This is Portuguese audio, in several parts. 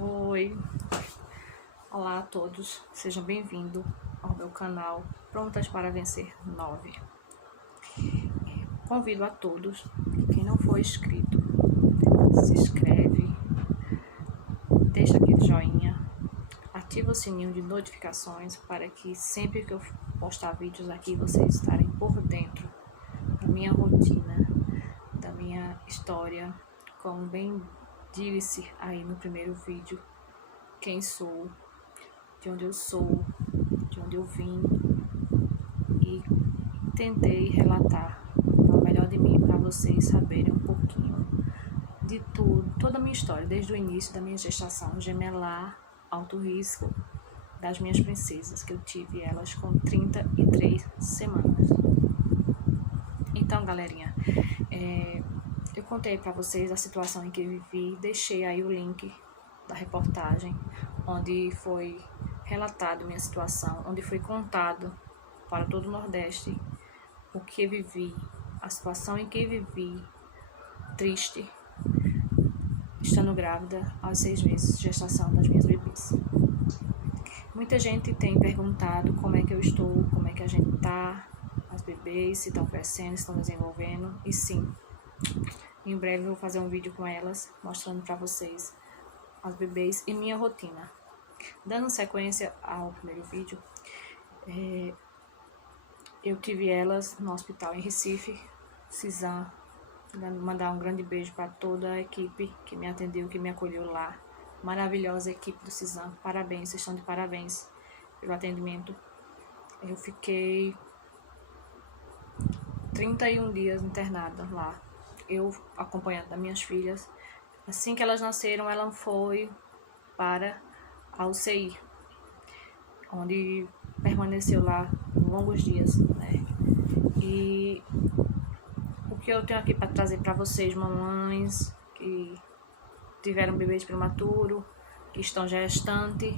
Oi, olá a todos, sejam bem-vindos ao meu canal Prontas para Vencer 9. Convido a todos, quem não for inscrito, se inscreve, deixa aquele joinha, ativa o sininho de notificações para que sempre que eu postar vídeos aqui vocês estarem por dentro da minha rotina, da minha história, como bem disse aí no primeiro vídeo, quem sou, de onde eu sou, de onde eu vim, e tentei relatar o melhor de mim para vocês saberem um pouquinho de tudo, toda a minha história, desde o início da minha gestação gemelar, alto risco, das minhas princesas, que eu tive elas com 33 semanas. Então, galerinha, eu contei para vocês a situação em que vivi, deixei aí o link da reportagem, onde foi relatado minha situação, onde foi contado para todo o Nordeste o que vivi, a situação em que vivi, triste, estando grávida aos 6 meses de gestação das minhas bebês. Muita gente tem perguntado como é que eu estou, como é que a gente tá, as bebês, se estão crescendo, se estão desenvolvendo, e sim, em breve eu vou fazer um vídeo com elas, mostrando para vocês as bebês e minha rotina. Dando sequência ao primeiro vídeo, eu tive elas no hospital em Recife, Cisam. Mandar um grande beijo para toda a equipe que me atendeu, que me acolheu lá. Maravilhosa equipe do Cisam, parabéns, vocês estão de parabéns pelo atendimento. Eu fiquei 31 dias internada lá, eu acompanhando das minhas filhas. Assim que elas nasceram, ela foi para a UCI, onde permaneceu lá longos dias, né? E o que eu tenho aqui para trazer para vocês, mamães que tiveram bebês prematuro, que estão gestantes,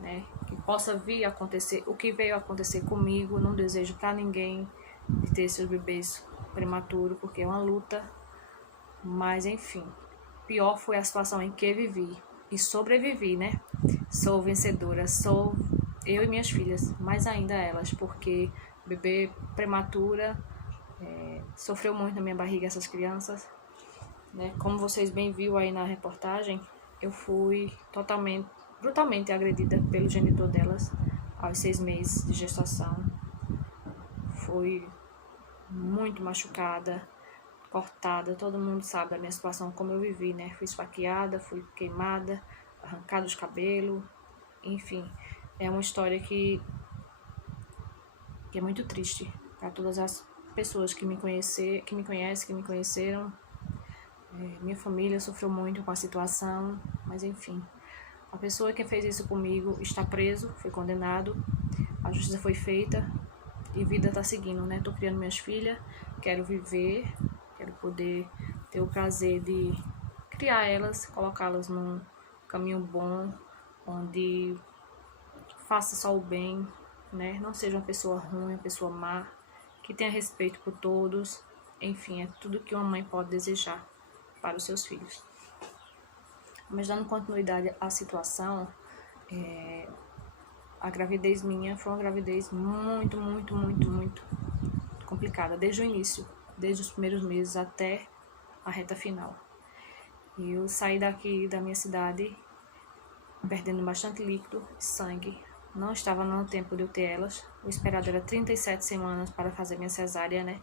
né? Que possa vir a acontecer o que veio a acontecer comigo. Não desejo para ninguém de ter seus bebês prematuros, porque é uma luta, mas enfim, pior foi a situação em que vivi e sobrevivi, né? Sou vencedora, sou eu e minhas filhas, mais ainda elas, porque bebê prematura sofreu muito na minha barriga essas crianças, né? Como vocês bem viram aí na reportagem, eu fui brutalmente agredida pelo genitor delas aos 6 meses de gestação. Fui muito machucada, cortada, todo mundo sabe da minha situação, como eu vivi, né? Fui esfaqueada, fui queimada, arrancada os cabelos, enfim, é uma história que é muito triste para todas as pessoas que me conhecem, que me conheceram. Minha família sofreu muito com a situação, mas enfim, a pessoa que fez isso comigo está preso, foi condenado, a justiça foi feita e vida tá seguindo, né? Tô criando minhas filhas, quero viver, quero poder ter o prazer de criar elas, colocá-las num caminho bom, onde faça só o bem, né? Não seja uma pessoa ruim, uma pessoa má, que tenha respeito por todos. Enfim, é tudo que uma mãe pode desejar para os seus filhos. Mas dando continuidade à situação, a gravidez minha foi uma gravidez muito complicada, desde o início, desde os primeiros meses até a reta final. Eu saí daqui da minha cidade perdendo bastante líquido, sangue. Não estava no tempo de eu ter elas. O esperado era 37 semanas para fazer minha cesárea, né?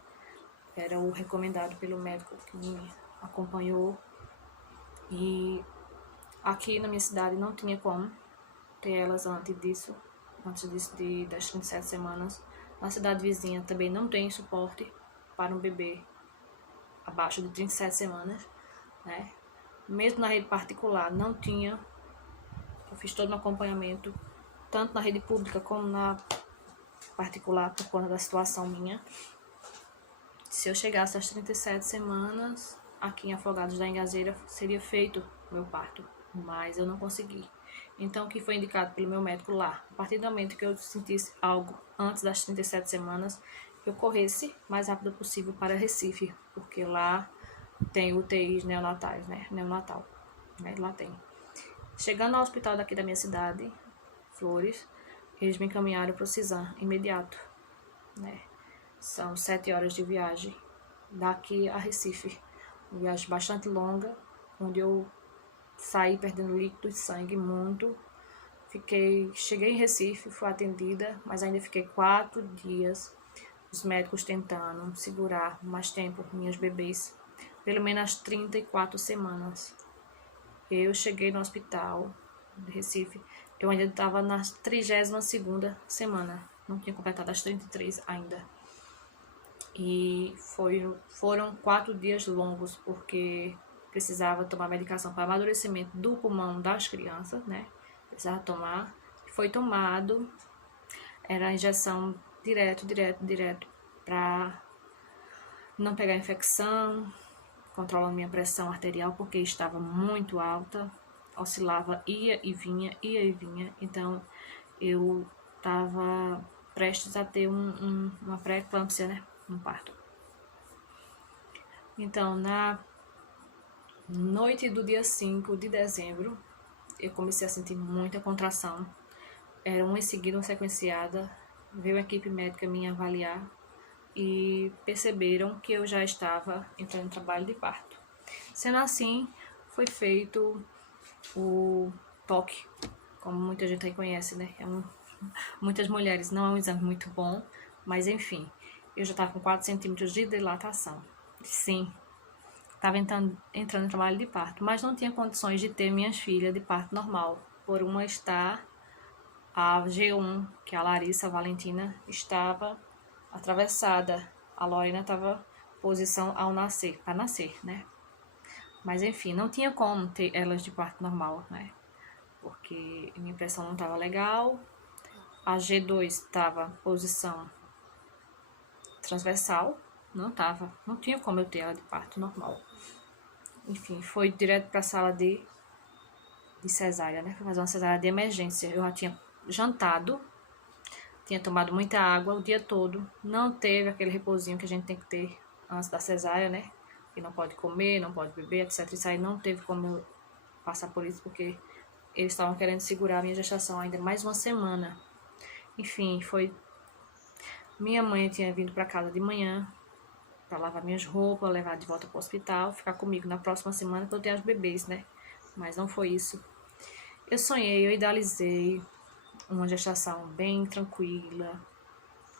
Era o recomendado pelo médico que me acompanhou. E aqui na minha cidade não tinha como ter elas antes disso, das 37 semanas. Na cidade vizinha também não tem suporte para um bebê abaixo de 37 semanas, né? Mesmo na rede particular não tinha. Eu fiz todo um acompanhamento, tanto na rede pública como na particular, por conta da situação minha. Se eu chegasse às 37 semanas, aqui em Afogados da Ingazeira, seria feito o meu parto, mas eu não consegui. Então, o que foi indicado pelo meu médico lá, a partir do momento que eu sentisse algo antes das 37 semanas, eu corresse o mais rápido possível para Recife, porque lá tem UTIs neonatais, né? Neonatal, né? Lá tem. Chegando ao hospital daqui da minha cidade, Flores, eles me encaminharam para o Cisan, imediato, né? São 7 horas de viagem daqui a Recife. Uma viagem bastante longa, onde eu saí perdendo líquido de sangue muito. Cheguei em Recife, fui atendida, mas ainda fiquei 4 dias, os médicos tentando segurar mais tempo minhas bebês, pelo menos 34 semanas. Eu cheguei no hospital de Recife, eu ainda estava na 32ª semana, não tinha completado as 33 ainda. E foram 4 dias longos, porque precisava tomar medicação para amadurecimento do pulmão das crianças, né? Precisava tomar. Foi tomado, era injeção direto, para não pegar infecção, controlando minha pressão arterial, porque estava muito alta, oscilava, ia e vinha, então eu estava prestes a ter uma pré-eclâmpsia, né, no parto. Então, na noite do dia 5 de dezembro, eu comecei a sentir muita contração, era uma em seguida, uma sequenciada, veio a equipe médica me avaliar e perceberam que eu já estava entrando em trabalho de parto. Sendo assim, foi feito o toque, como muita gente aí conhece, né? Muitas mulheres, não é um exame muito bom, mas enfim, eu já estava com 4 centímetros de dilatação. Sim, estava entrando em trabalho de parto, mas não tinha condições de ter minhas filhas de parto normal, por uma estar a G1, que é a Larissa Valentina, estava atravessada. A Lorena estava em posição ao nascer, para nascer, né? Mas enfim, não tinha como ter elas de parto normal, né? Porque minha pressão não estava legal. A G2 estava em posição transversal, não tinha como eu ter ela de parto normal. Enfim, foi direto para a sala de cesárea, né? Foi fazer uma cesárea de emergência. Eu já tinha jantado, tinha tomado muita água o dia todo, não teve aquele repousinho que a gente tem que ter antes da cesárea, né? Que não pode comer, não pode beber, etc. Isso aí não teve como eu passar por isso, porque eles estavam querendo segurar a minha gestação ainda mais uma semana. Enfim, minha mãe tinha vindo para casa de manhã para lavar minhas roupas, levar de volta para o hospital, ficar comigo na próxima semana para eu ter as bebês, né? Mas não foi isso. Eu idealizei uma gestação bem tranquila,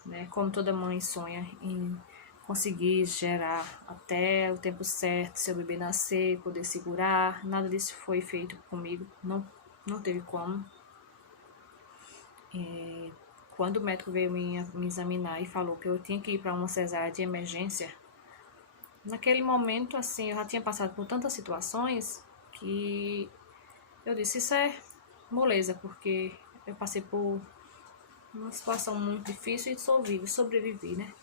né? Como toda mãe sonha em conseguir gerar até o tempo certo, seu bebê nascer, poder segurar. Nada disso foi feito comigo, não teve como. Quando o médico veio me examinar e falou que eu tinha que ir para uma cesárea de emergência, naquele momento, assim, eu já tinha passado por tantas situações que eu disse, isso é moleza, porque eu passei por uma situação muito difícil e sobrevivi, né?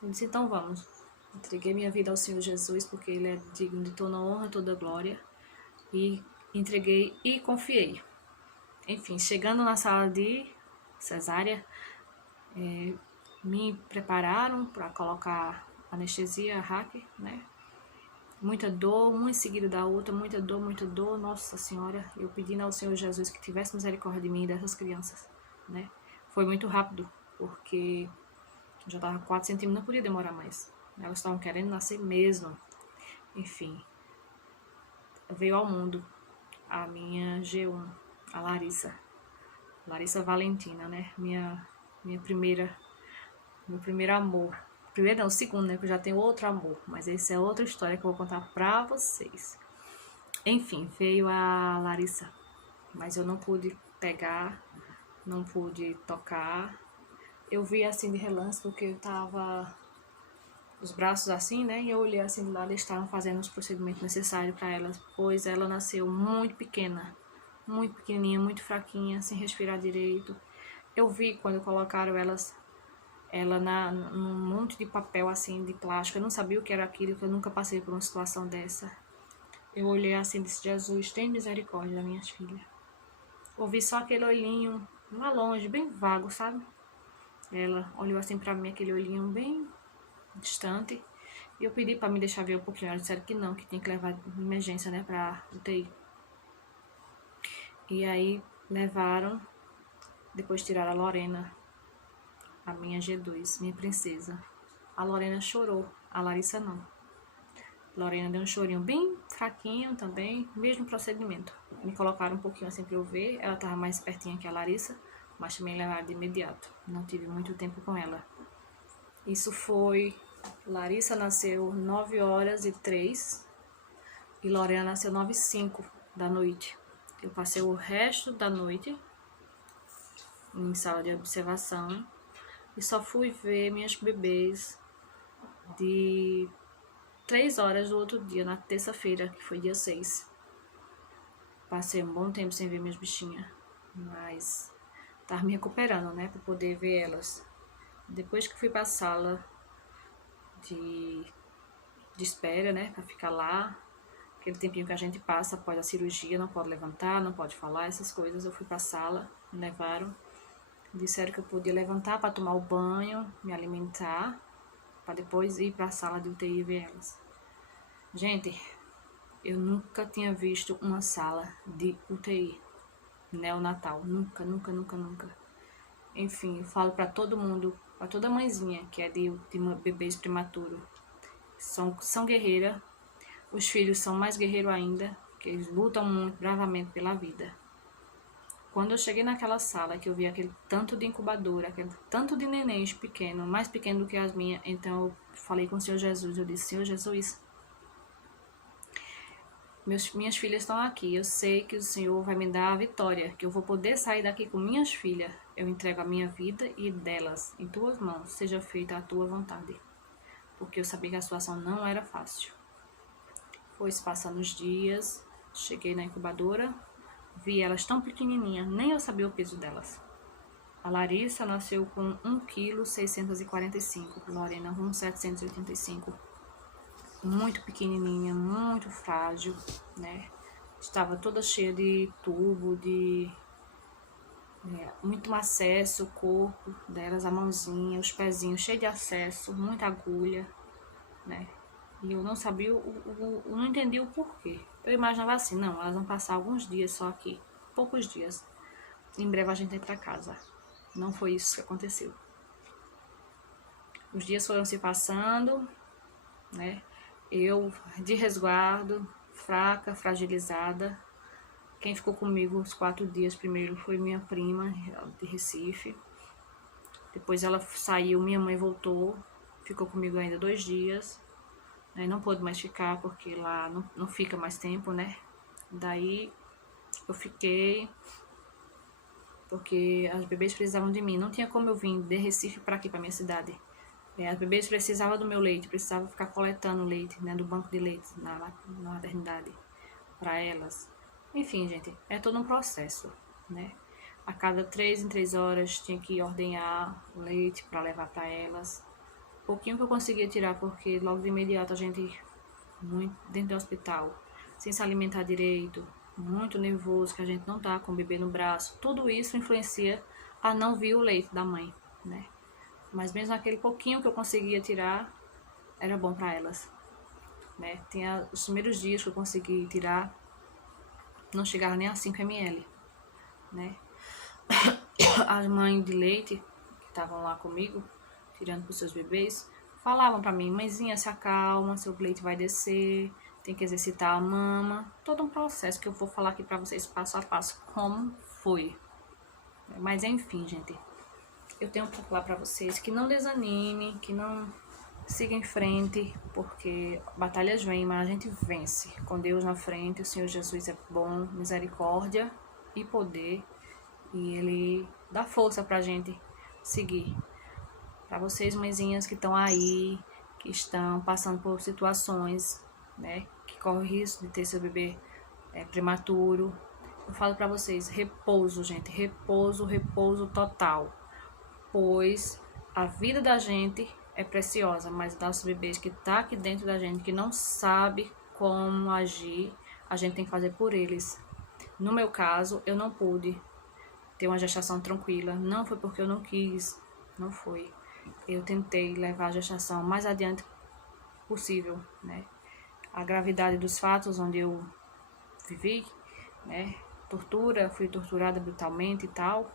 Eu disse, então vamos. Entreguei minha vida ao Senhor Jesus, porque Ele é digno de toda honra, toda glória. E entreguei e confiei. Enfim, chegando na sala de cesárea, me prepararam para colocar anestesia, hack, né? Muita dor, uma em seguida da outra, muita dor, Nossa Senhora. Eu pedindo ao Senhor Jesus que tivesse misericórdia de mim e dessas crianças, né? Foi muito rápido, porque eu já estava 4 centímetros, não podia demorar mais. Elas estavam querendo nascer mesmo. Enfim, veio ao mundo a minha G1, a Larissa Valentina, né? Meu primeiro amor. Primeiro não, segundo, né? Que eu já tenho outro amor. Mas essa é outra história que eu vou contar pra vocês. Enfim, veio a Larissa. Mas eu não pude pegar, não pude tocar. Eu vi assim de relance porque eu tava os braços assim, né? E eu olhei assim do lado e estavam fazendo os procedimentos necessários para ela, pois ela nasceu muito pequena, muito pequenininha, muito fraquinha, sem respirar direito. Eu vi quando colocaram ela num monte de papel assim, de plástico. Eu não sabia o que era aquilo, porque eu nunca passei por uma situação dessa. Eu olhei assim e disse, Jesus, tem misericórdia das minhas filhas. Ouvi só aquele olhinho lá longe, bem vago, sabe? Ela olhou assim pra mim, aquele olhinho bem distante. E eu pedi pra me deixar ver um pouquinho. Ela disseram que não, que tinha que levar de emergência, né, pra UTI. E aí levaram, depois tiraram a Lorena, a minha G2, minha princesa. A Lorena chorou, a Larissa não. A Lorena deu um chorinho bem fraquinho também, mesmo procedimento. Me colocaram um pouquinho assim pra eu ver, ela tava mais pertinha que a Larissa, mas também levaram de imediato. Não tive muito tempo com ela. Isso foi... Larissa nasceu 9h03 e Lorena nasceu 9h05 da noite. Eu passei o resto da noite em sala de observação e só fui ver minhas bebês de 3 horas do outro dia, na terça-feira, que foi dia 6. Passei um bom tempo sem ver minhas bichinhas, mas tava me recuperando, né, pra poder ver elas. Depois que fui pra sala de espera, né, pra ficar lá, aquele tempinho que a gente passa após a cirurgia, não pode levantar, não pode falar, essas coisas, eu fui pra sala, me levaram, disseram que eu podia levantar para tomar o banho, me alimentar, para depois ir para a sala de UTI e ver elas. Gente, eu nunca tinha visto uma sala de UTI neonatal, nunca. Enfim, eu falo para todo mundo, para toda mãezinha que é de bebês prematuros, são guerreiras, os filhos são mais guerreiros ainda, que eles lutam muito bravamente pela vida. Quando eu cheguei naquela sala, que eu vi aquele tanto de incubadora, aquele tanto de nenéns pequenos, mais pequeno do que as minhas, então eu falei com o Senhor Jesus, eu disse, Senhor Jesus, minhas filhas estão aqui, eu sei que o Senhor vai me dar a vitória, que eu vou poder sair daqui com minhas filhas, eu entrego a minha vida e delas em tuas mãos, seja feita a tua vontade, porque eu sabia que a situação não era fácil. Foi se passando os dias, cheguei na incubadora, vi elas tão pequenininhas, nem eu sabia o peso delas. A Larissa nasceu com 1,645 kg, Lorena 1,785 kg. Muito pequenininha, muito frágil, né? Estava toda cheia de tubo, muito acesso, o corpo delas, a mãozinha, os pezinhos cheios de acesso, muita agulha, né? E eu não sabia, eu não entendi o porquê. Eu imaginava assim, não, elas vão passar alguns dias só aqui, poucos dias. Em breve a gente vai para casa. Não foi isso que aconteceu. Os dias foram se passando, né? Eu de resguardo, fraca, fragilizada. Quem ficou comigo os 4 dias primeiro foi minha prima de Recife. Depois ela saiu, minha mãe voltou, ficou comigo ainda 2 dias. Não pôde mais ficar porque lá não fica mais tempo, né? Daí eu fiquei, porque as bebês precisavam de mim. Não tinha como eu vir de Recife para aqui, para minha cidade. As bebês precisavam do meu leite, precisavam ficar coletando leite, né, do banco de leite na maternidade para elas. Enfim, gente, é todo um processo, né? A cada 3 em 3 horas tinha que ordenhar o leite para levar para elas. Pouquinho que eu conseguia tirar, porque logo de imediato a gente, muito dentro do hospital, sem se alimentar direito, muito nervoso, que a gente não tá com o bebê no braço, tudo isso influencia a não vir o leite da mãe, né? Mas mesmo aquele pouquinho que eu conseguia tirar, era bom para elas, né? Tinha os primeiros dias que eu consegui tirar, não chegava nem a 5 ml, né? As mães de leite que estavam lá comigo, tirando para os seus bebês, falavam para mim, mãezinha, se acalma, seu leite vai descer, tem que exercitar a mama, todo um processo que eu vou falar aqui para vocês passo a passo como foi. Mas enfim, gente, eu tenho para falar para vocês que não desanime, que não siga em frente, porque batalhas vêm, mas a gente vence. Com Deus na frente, o Senhor Jesus é bom, misericórdia e poder, e Ele dá força pra gente seguir. Para vocês, mãezinhas que estão aí, que estão passando por situações, né, que correm risco de ter seu bebê prematuro, eu falo para vocês, repouso, gente, repouso total, pois a vida da gente é preciosa, mas nossos bebês que tá aqui dentro da gente, que não sabe como agir, a gente tem que fazer por eles. No meu caso, eu não pude ter uma gestação tranquila, não foi porque eu não quis, não foi. Eu tentei levar a gestação o mais adiante possível, né? A gravidade dos fatos onde eu vivi, né? tortura, fui torturada brutalmente e tal,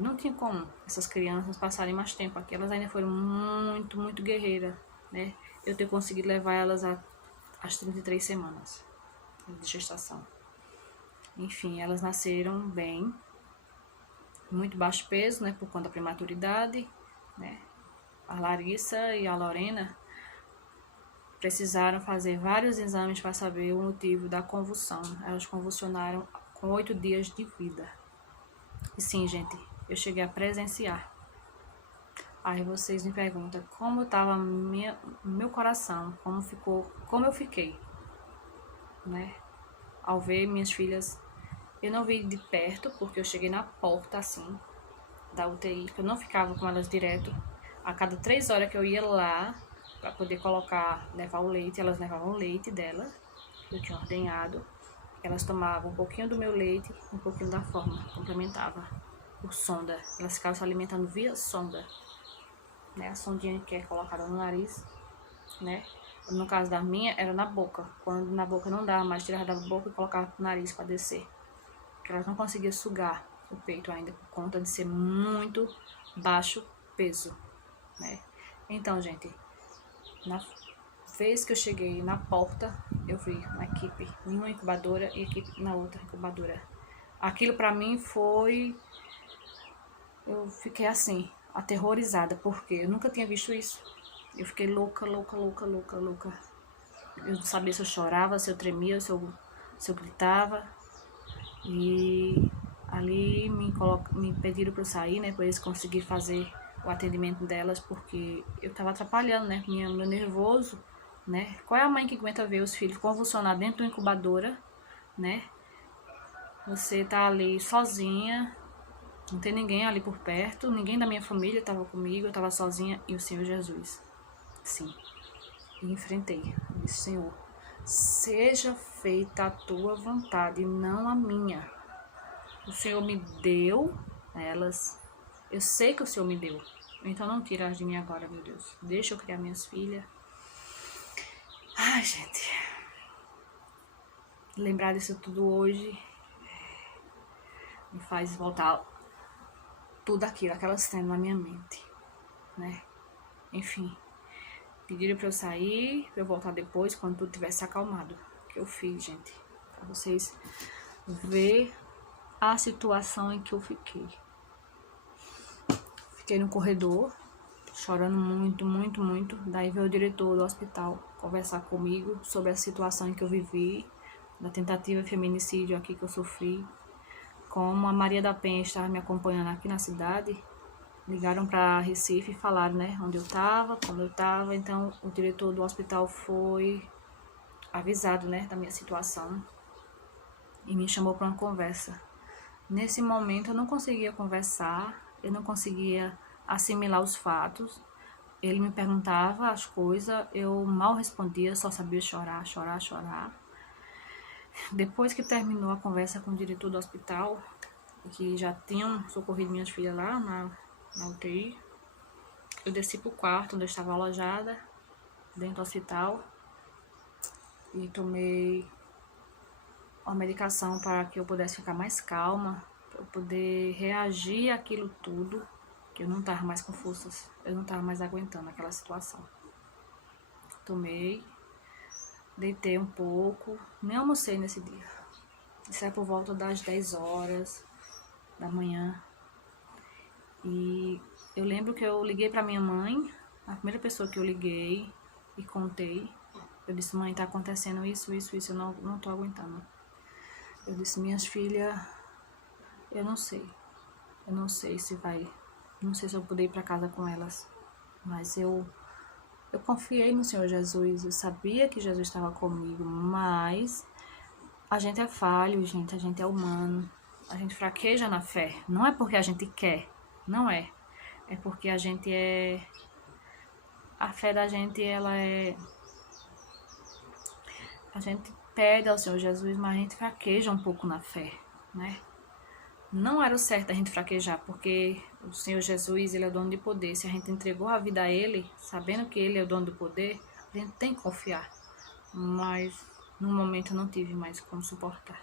não tinha como essas crianças passarem mais tempo aqui. Elas ainda foram muito, muito guerreiras, né? Eu ter conseguido levar elas às 33 semanas de gestação. Enfim, elas nasceram bem, muito baixo peso, né, por conta da prematuridade, né? A Larissa e a Lorena precisaram fazer vários exames para saber o motivo da convulsão. Elas convulsionaram com 8 dias de vida. E sim, gente, eu cheguei a presenciar. Aí vocês me perguntam como estava meu coração, como eu fiquei, né? Ao ver minhas filhas, eu não vi de perto, porque eu cheguei na porta, assim, da UTI, que eu não ficava com elas direto. A cada 3 horas que eu ia lá, para poder levar o leite, elas levavam o leite delas, que eu tinha ordenhado. Elas tomavam um pouquinho do meu leite, um pouquinho da forma, complementava por sonda. Elas ficavam se alimentando via sonda, né? A sondinha que é colocada no nariz, né? No caso da minha, era na boca. Quando na boca não dava mais, tirava da boca e colocava pro nariz para descer. Porque elas não conseguiam sugar o peito ainda, por conta de ser muito baixo peso, né? Então, gente, na vez que eu cheguei na porta, eu vi uma equipe em uma incubadora e equipe na outra incubadora. Aquilo pra mim foi... Eu fiquei assim, aterrorizada, porque eu nunca tinha visto isso. Eu fiquei louca. Eu não sabia se eu chorava, se eu tremia, se eu gritava. E ali me pediram para eu sair, né, para eles conseguirem fazer o atendimento delas, porque eu tava atrapalhando, né, meu nervoso, né. Qual é a mãe que aguenta ver os filhos convulsionar dentro de uma incubadora, né? Você tá ali sozinha, não tem ninguém ali por perto, ninguém da minha família estava comigo, eu estava sozinha e o Senhor Jesus. Sim, e enfrentei. Eu disse: Senhor, seja feita a tua vontade, não a minha. O Senhor me deu elas, eu sei que o Senhor me deu, então não tira as de mim agora, meu Deus. Deixa eu criar minhas filhas. Ai, gente, lembrar disso tudo hoje me faz voltar tudo aquilo, aquela cena na minha mente, né? Enfim, pediram pra eu sair, pra eu voltar depois, quando tudo tivesse acalmado. O que eu fiz, gente? Pra vocês verem a situação em que eu fiquei. Fiquei no corredor, chorando muito. Daí veio o diretor do hospital conversar comigo sobre a situação em que eu vivi, da tentativa de feminicídio aqui que eu sofri. Como a Maria da Penha estava me acompanhando aqui na cidade, ligaram para Recife e falaram, né, onde eu estava, como eu estava. Então o diretor do hospital foi avisado, né, da minha situação e me chamou para uma conversa. Nesse momento eu não conseguia conversar, eu não conseguia assimilar os fatos. Ele me perguntava as coisas, eu mal respondia, só sabia chorar. Depois que terminou a conversa com o diretor do hospital, que já tinham socorrido minhas filhas lá na UTI, eu desci pro quarto onde eu estava alojada, dentro do hospital, e tomei uma medicação para que eu pudesse ficar mais calma, para eu poder reagir àquilo tudo, que eu não estava mais com forças, eu não estava mais aguentando aquela situação. Tomei, deitei um pouco, nem almocei nesse dia. Isso é por volta das 10 horas da manhã. E eu lembro que eu liguei para minha mãe, a primeira pessoa que eu liguei e contei. Eu disse: mãe, tá acontecendo isso, eu não tô aguentando. Eu disse: minhas filhas, eu não sei se vai, não sei se eu vou poder ir para casa com elas, mas eu confiei no Senhor Jesus, eu sabia que Jesus estava comigo, mas a gente é falho, gente, a gente é humano, a gente fraqueja na fé, não é porque a gente quer, não é porque a gente a fé da gente, a gente pede ao Senhor Jesus, mas a gente fraqueja um pouco na fé, né? Não era o certo a gente fraquejar, porque o Senhor Jesus, Ele é o dono de poder. Se a gente entregou a vida a Ele, sabendo que Ele é o dono do poder, a gente tem que confiar. Mas, no momento, eu não tive mais como suportar.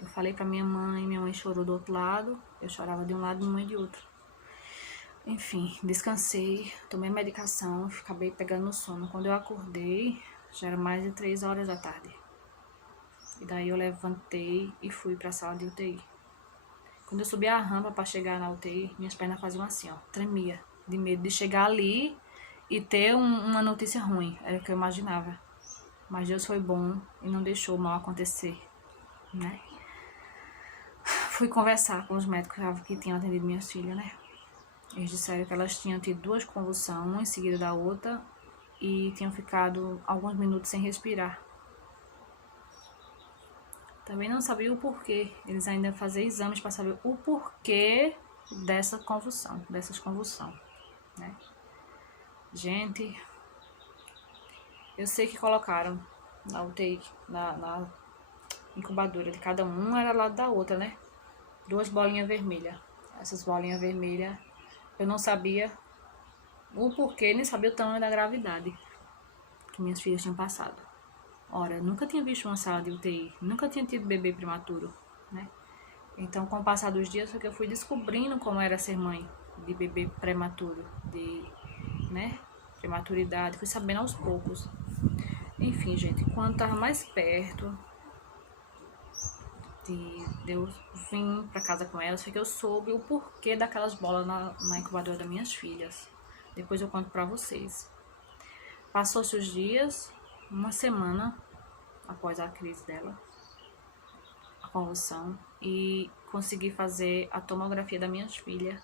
Eu falei pra minha mãe chorou do outro lado, eu chorava de um lado e minha mãe de outro. Enfim, descansei, tomei medicação, acabei pegando no sono. Quando eu acordei, já era mais de 3 horas da tarde. E daí eu levantei e fui pra sala de UTI. Quando eu subi a rampa pra chegar na UTI, minhas pernas faziam assim, ó, tremia, de medo de chegar ali e ter uma notícia ruim, era o que eu imaginava. Mas Deus foi bom e não deixou o mal acontecer, né? Fui conversar com os médicos que tinham atendido minhas filhas, né? Eles disseram que elas tinham tido 2 convulsões, uma em seguida da outra, e tinham ficado alguns minutos sem respirar. Também não sabia o porquê. Eles ainda faziam exames para saber o porquê dessas convulsões, né? Gente, eu sei que colocaram na UTI, na incubadora de cada um, era lado da outra, né? 2 bolinhas vermelhas. Essas bolinhas vermelhas, eu não sabia o porquê, nem sabia o tamanho da gravidade que minhas filhas tinham passado. Ora, eu nunca tinha visto uma sala de UTI, nunca tinha tido bebê prematuro, né? Então, com o passar dos dias, foi que eu fui descobrindo como era ser mãe de bebê prematuro, né? Prematuridade, fui sabendo aos poucos. Enfim, gente, quando tava mais perto de eu vir pra casa com elas, foi que eu soube o porquê daquelas bolas na incubadora das minhas filhas. Depois eu conto pra vocês. Passou-se os dias, uma semana após a crise dela, a convulsão, e consegui fazer a tomografia das minhas filhas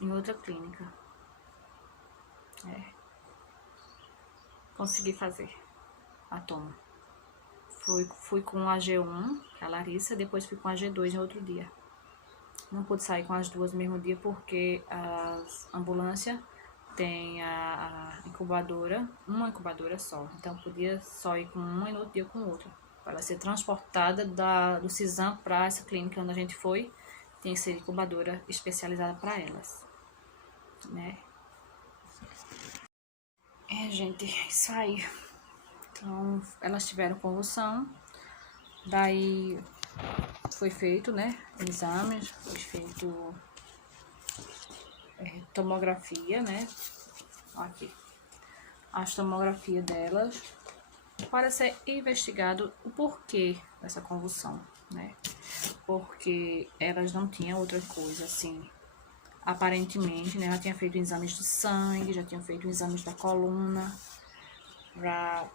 em outra clínica. Consegui fazer a toma. Fui com a G1, a Larissa, depois fui com a G2 em outro dia. Não pude sair com as duas no mesmo dia porque as ambulâncias tem a incubadora, uma incubadora só. Então podia só ir com uma e no outro dia com outra. Para ela ser transportada do CISAM para essa clínica onde a gente foi, tem que ser incubadora especializada para elas, né? Gente, isso aí. Então, elas tiveram convulsão, daí foi feito, né, exames, foi feito tomografia, né, aqui, as tomografias delas, para ser investigado o porquê dessa convulsão, né, porque elas não tinham outra coisa, assim, aparentemente, né, já tinha feito exames de sangue, já tinham feito exames da coluna, para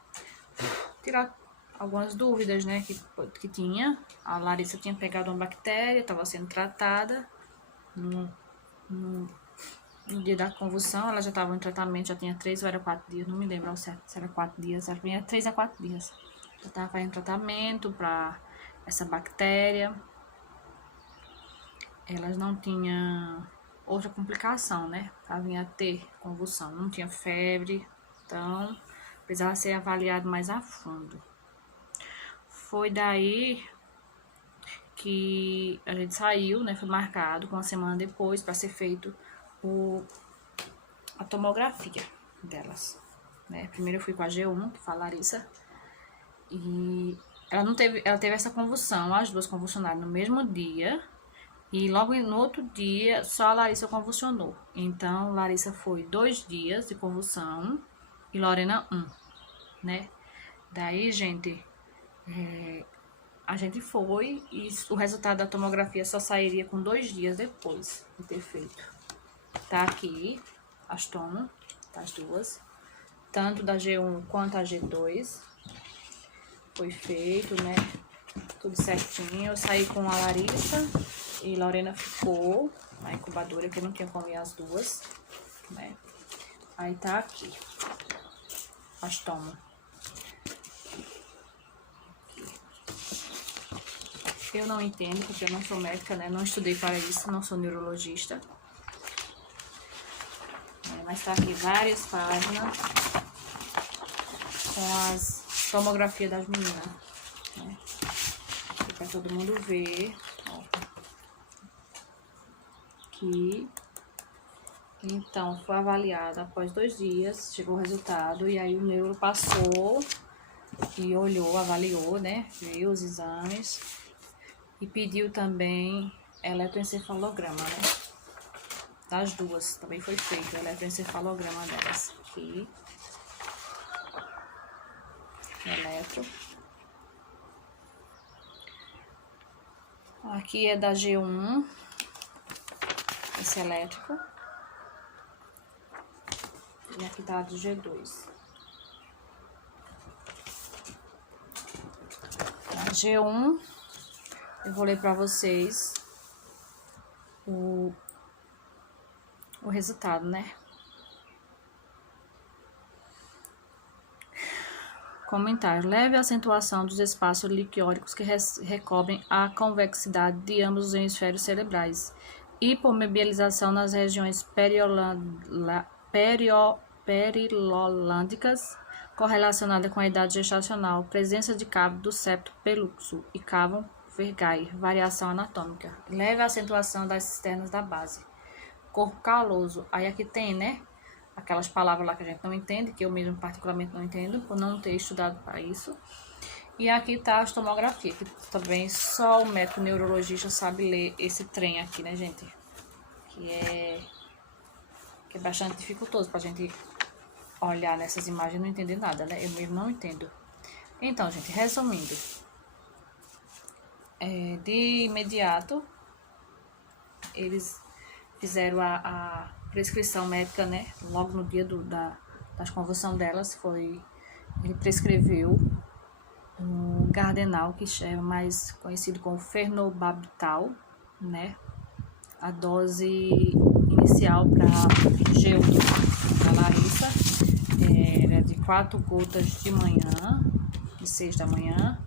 tirar algumas dúvidas, né, que tinha. A Larissa tinha pegado uma bactéria, estava sendo tratada no dia da convulsão, ela já estava em tratamento, já tinha 3 ou era 4 dias, não me lembro ao certo se era 4 dias, era 3 a 4 dias. Já estava fazendo tratamento para essa bactéria. Elas não tinham outra complicação, né, para vir a ter convulsão, não tinha febre, então precisava ser avaliado mais a fundo. Foi daí que a gente saiu, né? Foi marcado com uma semana depois para ser feito a tomografia delas, né? Primeiro eu fui com a G1, que foi a Larissa, e ela teve essa convulsão, as duas convulsionaram no mesmo dia, e logo no outro dia só a Larissa convulsionou. Então, Larissa foi 2 dias de convulsão e Lorena 1, né? Daí, gente, a gente foi e o resultado da tomografia só sairia com 2 dias depois de ter feito. Tá aqui as tomos, as duas, tanto da G1 quanto a G2. Foi feito, né? Tudo certinho. Eu saí com a Larissa e Lorena ficou na incubadora, que não tinha como ir as duas, né? Aí tá aqui as tomos. Eu não entendo, porque eu não sou médica, né? Não estudei para isso, não sou neurologista. Mas tá aqui várias páginas com as tomografias das meninas, né? Aqui para todo mundo ver. Ó. Aqui. Então, foi avaliada após 2 dias, chegou o resultado, e aí o neuro passou e olhou, avaliou, né? Viu os exames. E pediu também eletroencefalograma, né? Das duas, também foi feito o eletroencefalograma delas. Aqui. Eletro. Aqui é da G1, esse elétrico. E aqui tá do G2. A G1, eu vou ler para vocês o resultado, né? Comentário. Leve acentuação dos espaços liquióricos que recobrem a convexidade de ambos os hemisférios cerebrais. Hipomobilização nas regiões perilolândicas, correlacionada com a idade gestacional, presença de cabo do septo peluxo e cavo vergae, variação anatômica. Leve acentuação das cisternas da base. Corpo caloso. Aí aqui tem, né? Aquelas palavras lá que a gente não entende, que eu mesmo particularmente não entendo, por não ter estudado para isso. E aqui tá a tomografia, que também só o médico neurologista sabe ler esse trem aqui, né, gente? Que é bastante dificultoso pra gente olhar nessas imagens e não entender nada, né? Eu mesmo não entendo. Então, gente, resumindo. De imediato, eles fizeram a prescrição médica, né? Logo no dia das convulsões delas, ele prescreveu um Gardenal, que é mais conhecido como Fenobarbital, né? A dose inicial para G1 da Larissa era de 4 gotas de manhã, de 6 da manhã,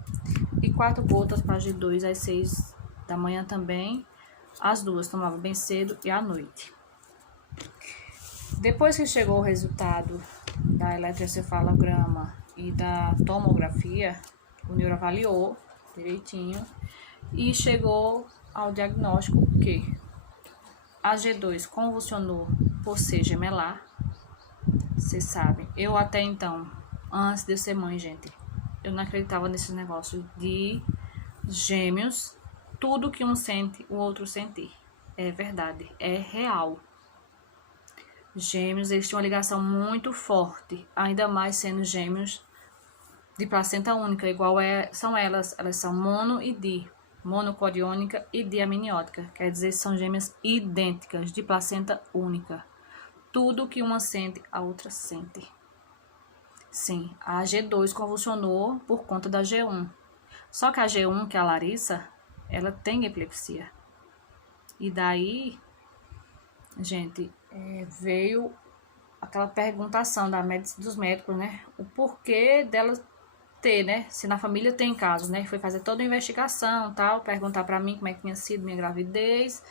e 4 gotas para G2 às 6 da manhã também. As duas tomava bem cedo e à noite. Depois que chegou o resultado da eletroencefalograma e da tomografia, o neuro avaliou direitinho e chegou ao diagnóstico que a G2 convulsionou por ser gemelar. Vocês sabem, eu até então, antes de eu ser mãe, gente, eu não acreditava nesse negócio de gêmeos, tudo que um sente, o outro sentir. É verdade, é real. Gêmeos, eles têm uma ligação muito forte, ainda mais sendo gêmeos de placenta única, igual são elas são mono e di, monocoriônica e diamniótica, quer dizer, são gêmeas idênticas, de placenta única. Tudo que uma sente, a outra sente. Sim, a G2 convulsionou por conta da G1. Só que a G1, que é a Larissa, ela tem epilepsia. E daí, gente, veio aquela perguntação dos médicos, né? O porquê dela ter, né? Se na família tem casos, né? Foi fazer toda a investigação, tal, perguntar pra mim como é que tinha sido minha gravidez,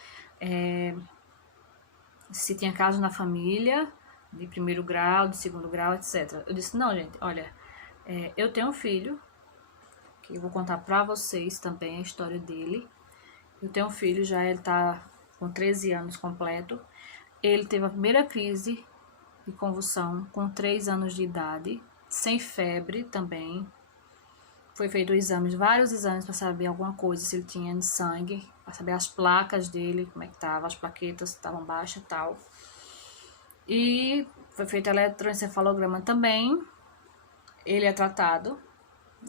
se tinha casos na família, de 1º grau, de 2º grau, etc. Eu disse, não, gente, olha, eu tenho um filho, que eu vou contar pra vocês também a história dele. Eu tenho um filho, já ele tá com 13 anos completo. Ele teve a primeira crise de convulsão com 3 anos de idade, sem febre também. Foi feito vários exames para saber alguma coisa, se ele tinha de sangue, para saber as placas dele, como é que tava, as plaquetas estavam baixas e tal. E foi feito eletroencefalograma também. Ele é tratado.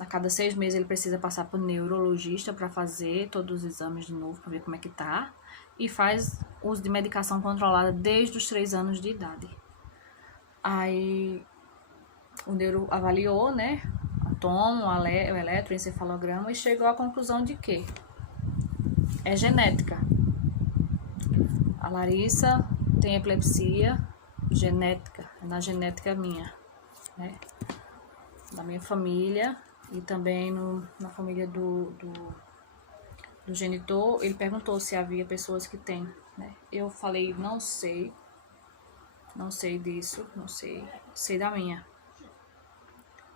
A cada 6 meses ele precisa passar para o neurologista para fazer todos os exames de novo, para ver como é que tá. E faz uso de medicação controlada desde os 3 anos de idade. Aí o neuro avaliou, né, a tomo, o eletroencefalograma e chegou à conclusão de que é genética. A Larissa tem epilepsia genética, é na genética minha, né, da minha família e também na família do genitor. Ele perguntou se havia pessoas que têm, né? Eu falei, não sei disso, não sei da minha.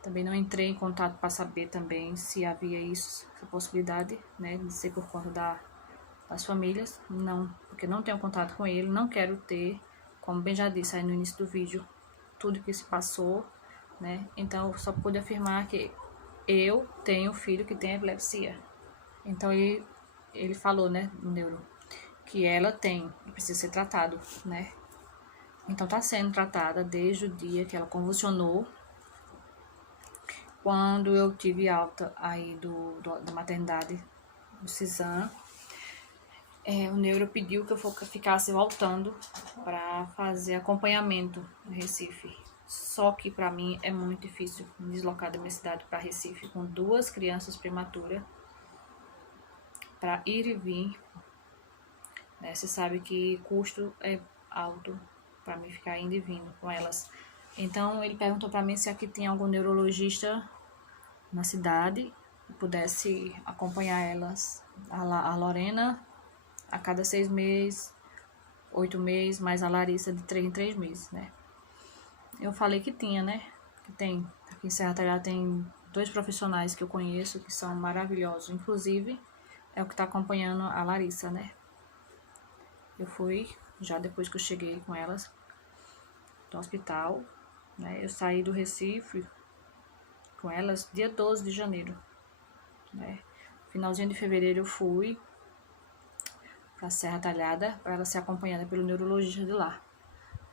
Também não entrei em contato para saber também se havia essa possibilidade, né, de ser por conta das famílias. Não, porque não tenho contato com ele, não quero ter, como bem já disse aí no início do vídeo, tudo que se passou, né? Então eu só pude afirmar que eu tenho um filho que tem epilepsia. Então ele ele falou, né, no neuro, que ela tem e precisa ser tratado, né? Então tá sendo tratada desde o dia que ela convulsionou, quando eu tive alta aí da maternidade, do CISAM. O neuro pediu que eu ficasse voltando para fazer acompanhamento no Recife. Só que para mim é muito difícil me deslocar da minha cidade para Recife com 2 crianças prematuras para ir e vir, né? Você sabe que custo é alto para mim ficar indo e vindo com elas. Então ele perguntou para mim se aqui tinha algum neurologista na cidade que pudesse acompanhar elas, a Lorena a cada 6 meses, 8 meses, mais a Larissa de 3 em 3 meses, né? Eu falei que tinha, né? Que tem. Aqui em Serra Talhada tem 2 profissionais que eu conheço que são maravilhosos. Inclusive, é o que está acompanhando a Larissa, né? Eu fui, já depois que eu cheguei com elas do hospital, né? Eu saí do Recife com elas dia 12 de janeiro, né? Finalzinho de fevereiro eu fui para Serra Talhada para ela ser acompanhada pelo neurologista de lá.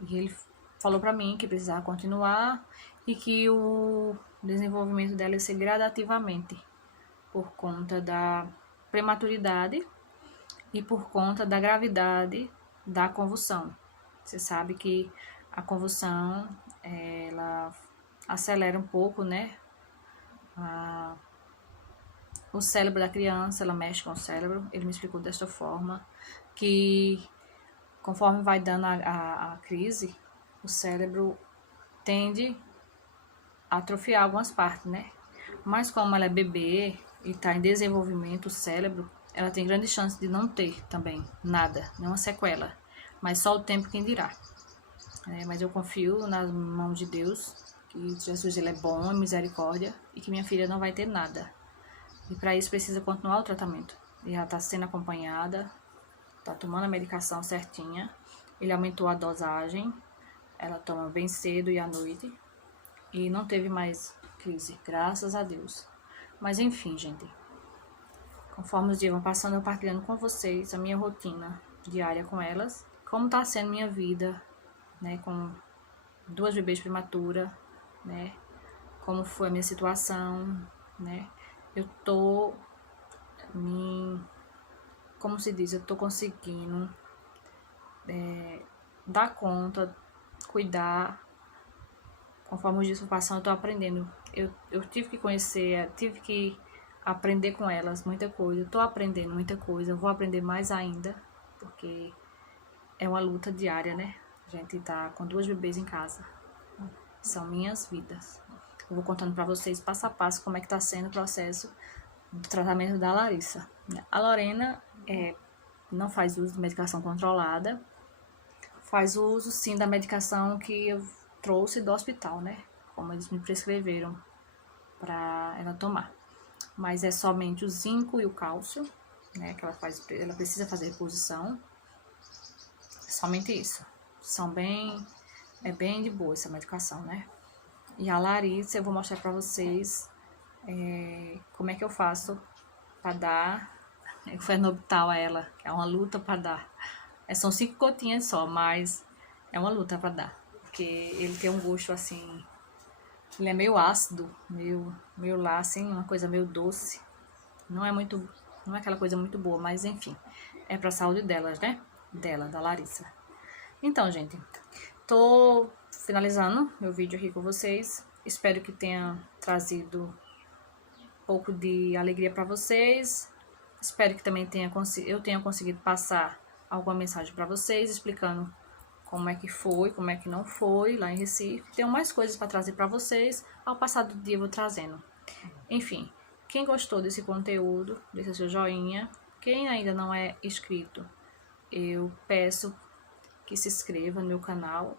E ele falou para mim que precisava continuar e que o desenvolvimento dela ia ser gradativamente por conta da prematuridade e por conta da gravidade da convulsão. Você sabe que a convulsão, ela acelera um pouco, né, o cérebro da criança, ela mexe com o cérebro. Ele me explicou desta forma, que conforme vai dando a crise, o cérebro tende a atrofiar algumas partes, né? Mas como ela é bebê e está em desenvolvimento, o cérebro, ela tem grande chance de não ter também nada, nenhuma sequela. Mas só o tempo quem dirá. Mas eu confio nas mãos de Deus, que Jesus ele é bom, é misericórdia, e que minha filha não vai ter nada. E para isso precisa continuar o tratamento. E ela está sendo acompanhada, está tomando a medicação certinha. Ele aumentou a dosagem, ela toma bem cedo e à noite. E não teve mais crise, graças a Deus. Mas enfim, gente. Conforme os dias vão passando, eu partilhando com vocês a minha rotina diária com elas. Como está sendo minha vida, né, com 2 bebês prematuras, né? Como foi a minha situação, né? Eu tô como se diz, eu tô conseguindo dar conta, cuidar. Conforme os dias vão passando, eu tô aprendendo. Eu tive que conhecer, tive que aprender com elas muita coisa. Eu tô aprendendo muita coisa, eu vou aprender mais ainda, porque é uma luta diária, né? A gente tá com 2 bebês em casa. São minhas vidas. Eu vou contando para vocês passo a passo como é que tá sendo o processo do tratamento da Larissa. A Lorena não faz uso de medicação controlada, faz uso sim da medicação que eu trouxe do hospital, né? Como eles me prescreveram para ela tomar. Mas é somente o zinco e o cálcio, né? Que ela precisa fazer reposição. Somente isso. É bem de boa essa medicação, né? E a Larissa, eu vou mostrar para vocês como é que eu faço para dar o Fenobital a ela, que é uma luta para dar. São 5 gotinhas só, mas é uma luta para dar, porque ele tem um gosto assim, ele é meio ácido, meio lá assim, uma coisa meio doce. Não é aquela coisa muito boa, mas enfim, é para a saúde delas, né? Da Larissa. Então, gente, tô finalizando meu vídeo aqui com vocês. Espero que tenha trazido um pouco de alegria para vocês. Espero que também eu tenha conseguido passar alguma mensagem para vocês, explicando como é que foi, como é que não foi lá em Recife. Tenho mais coisas para trazer para vocês. Ao passar do dia eu vou trazendo. Enfim, quem gostou desse conteúdo, deixa seu joinha. Quem ainda não é inscrito, eu peço que se inscreva no meu canal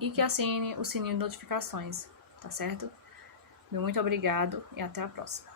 e que assine o sininho de notificações, tá certo? Meu muito obrigado e até a próxima.